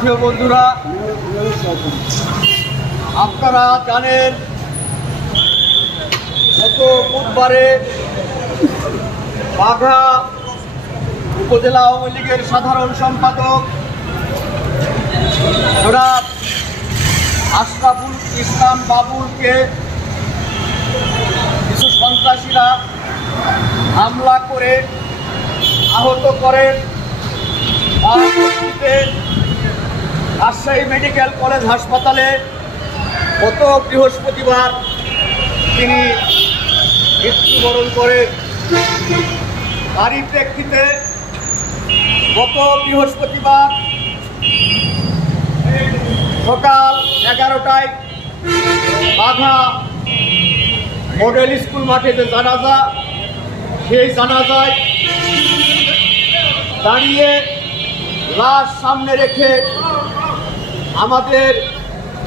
সাথী ও বন্ধুরা, আপনারা জানেন গত বুধবারে বাঘা উপজেলা আওয়ামী লীগের সাধারণ সম্পাদক জনাব আশরাফুল ইসলাম বাবুলকে কিছু সন্ত্রাসীরা হামলা করে আহত করেন। রাজশাহী মেডিকেল কলেজ হাসপাতালে গত বৃহস্পতিবার তিনি মৃত্যুবরণ করেন। তারই প্রেক্ষিতে গত বৃহস্পতিবার সকাল 11টায় বাঘা মডেল স্কুল মাঠে যে জানাজা, সেই জানাজায় দাঁড়িয়ে লাশ সামনে রেখে আমাদের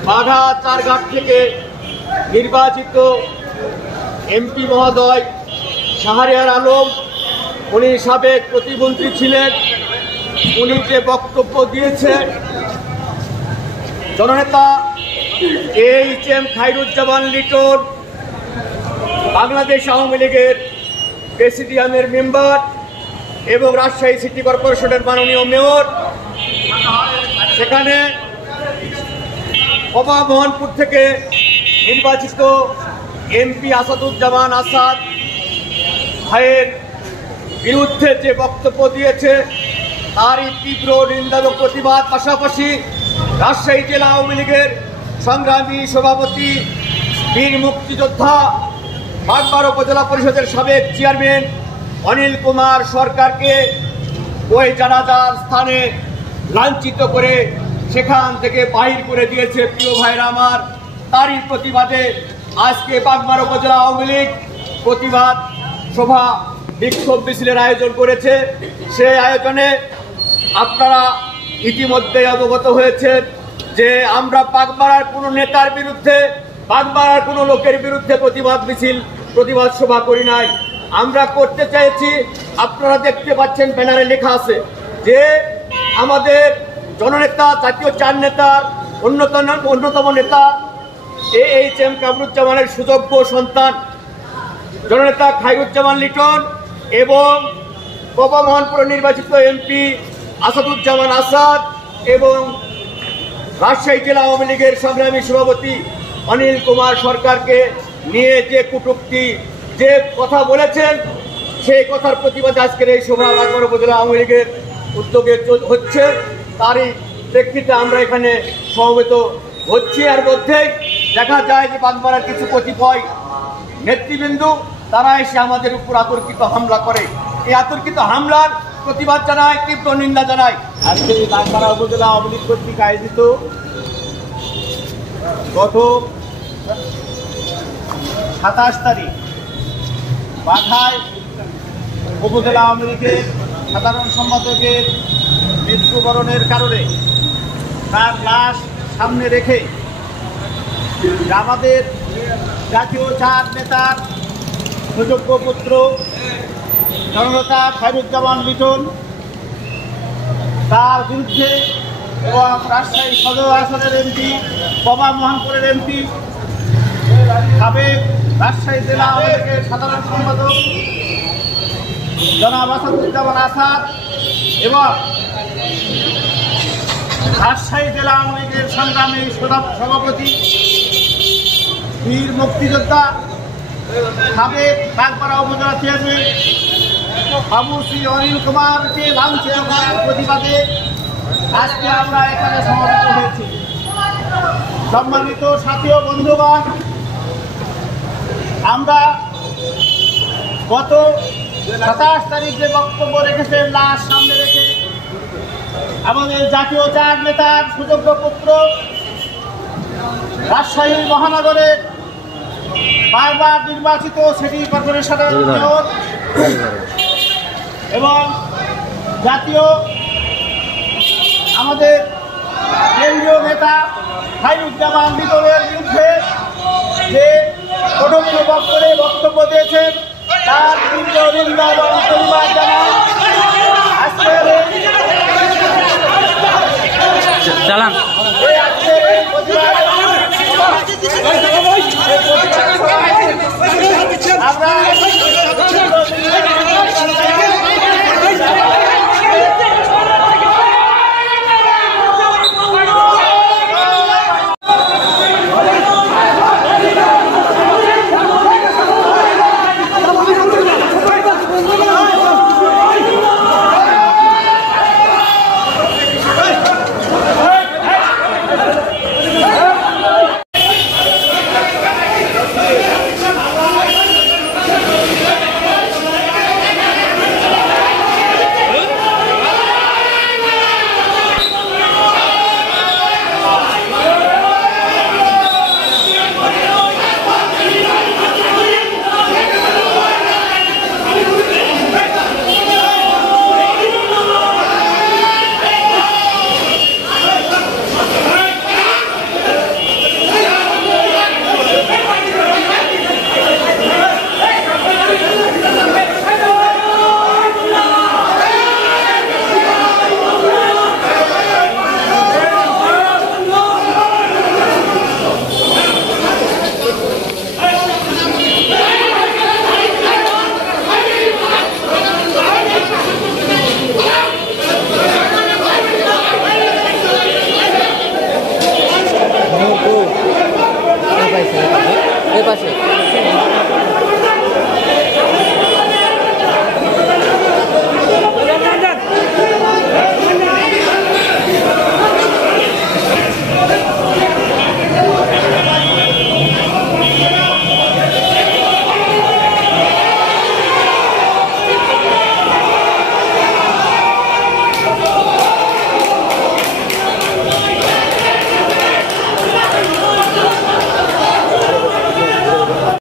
বাঘা চারঘাট থেকে নির্বাচিত এমপি মহোদয় শাহরিয়ার আলম, উনি সাবেক প্রতিমন্ত্রী ছিলেন, উনি যে বক্তব্য দিয়েছে, জননেতা এইচ.এম. খায়রুজ্জামান লিটন, বাংলাদেশ আওয়ামী লীগের প্রেসিডিয়ামের মেম্বার এবং রাজশাহী সিটি কর্পোরেশনের মাননীয় মেয়র, সেখানে মোহানপুর থেকে নির্বাচিত এমপি আসাদুজ্জামান আসাদ ভাইয়ের বিরুদ্ধে যে বক্তব্য দিয়েছে তারই তীব্র নিন্দা ও প্রতিবাদ, পাশাপাশি রাজশাহী জেলা আওয়ামী লীগের সংগ্রামী সভাপতি বীর মুক্তিযোদ্ধা বাগমারা উপজেলা পরিষদের সাবেক চেয়ারম্যান অনিল কুমার সরকারকে ওই জানাজার স্থানে লাঞ্ছিত করে সেখান থেকে বাহির করে দিয়েছে। প্রিয় ভাইরা আমার, তারই প্রতিবাদে আজকে বাগমারা উপজেলা আওয়ামী লীগ প্রতিবাদ সভা বিক্ষোভ মিছিলের আয়োজন করেছে। সেই আয়োজনে আপনারা ইতিমধ্যে অবগত হয়েছেন যে আমরা বাগমারার কোনো নেতার বিরুদ্ধে, বাগমারার কোনো লোকের বিরুদ্ধে প্রতিবাদ মিছিল, প্রতিবাদ সভা করি নাই। আমরা করতে চাইছি, আপনারা দেখতে পাচ্ছেন ব্যানারে লেখা আছে যে আমাদের জননেতা, জাতীয় চার নেতার অন্যতম নেতা এইচ.এম. কামরুজ্জামানের সুযোগ্য সন্তান জননেতা খায়রুজ্জামান লিটন এবং মোহানপুর নির্বাচিত এমপি আসাদুজ্জামান আসাদ এবং রাজশাহী জেলা আওয়ামী লীগের সংগ্রামী সভাপতি অনিল কুমার সরকারকে নিয়ে যে কটূক্তি, যে কথা বলেছেন, সেই কথার প্রতিবাদে আজকের এই সভা বাগমারা উপজেলা আওয়ামী লীগের উদ্যোগে হচ্ছে। তারই প্রেক্ষিতে আমরা এখানে সমবেত হচ্ছি। আর মধ্যেই দেখা যায় যে বাগমারার কিছু কতিপয় নেতৃবৃন্দ তারা এসে আমাদের উপর আতর্কিত হামলা করে। এই আতর্কিত হামলার প্রতিবাদ জানায়, তীব্র নিন্দা জানায়। আজকে বাগমারা উপজেলা আওয়ামী লীগ কর্তৃক আয়োজিত গত 27 তারিখ বাঘায় উপজেলা আওয়ামী লীগের সাধারণ সম্পাদকের মৃত্যুবরণের কারণে তার লাশ সামনে রেখে আমাদের জাতীয় চার নেতার সুযোগ্য পুত্র জননেতা খায়রুজ্জামান লিটন, তার বিরুদ্ধে এবং রাজশাহী সদর আসনের এমপি, মোহানপুরের এমপি, সাবেক রাজশাহী জেলা আওয়ামী লীগের সাধারণ সম্পাদক জনাব আসাদুজ্জামান আসাদ এবং রাজশাহী জেলা আওয়ামী লীগের সংগ্রামী সভাপতি বীর মুক্তিযোদ্ধা সাবেক বাগমারা উপজেলা চেয়ারম্যান বাবু শ্রী অনিল কুমারকে লাঞ্ছিত করার প্রতিবাদে আজকে আমরা এখানে সমবেত হয়েছি। সম্মানিত সাথী ও বন্ধুগণ, আমরা গত 27 তারিখ যে বক্তব্য রেখেছেন লাশ সামনে রেখে আমাদের জাতীয় চার নেতার সুযোগ্য পুত্র, রাজশাহী মহানগরের বারবার নির্বাচিত সিটি কর্পোরেশনের মেয়র এবং জাতীয় আমাদের কেন্দ্রীয় নেতা খায়রুজ্জামান লিটনের বিরুদ্ধে যে কঠোর বক্তব্য দিয়েছেন তার তীব্র নিন্দা এবং প্রতিবাদ জানায়। আজকের আমরা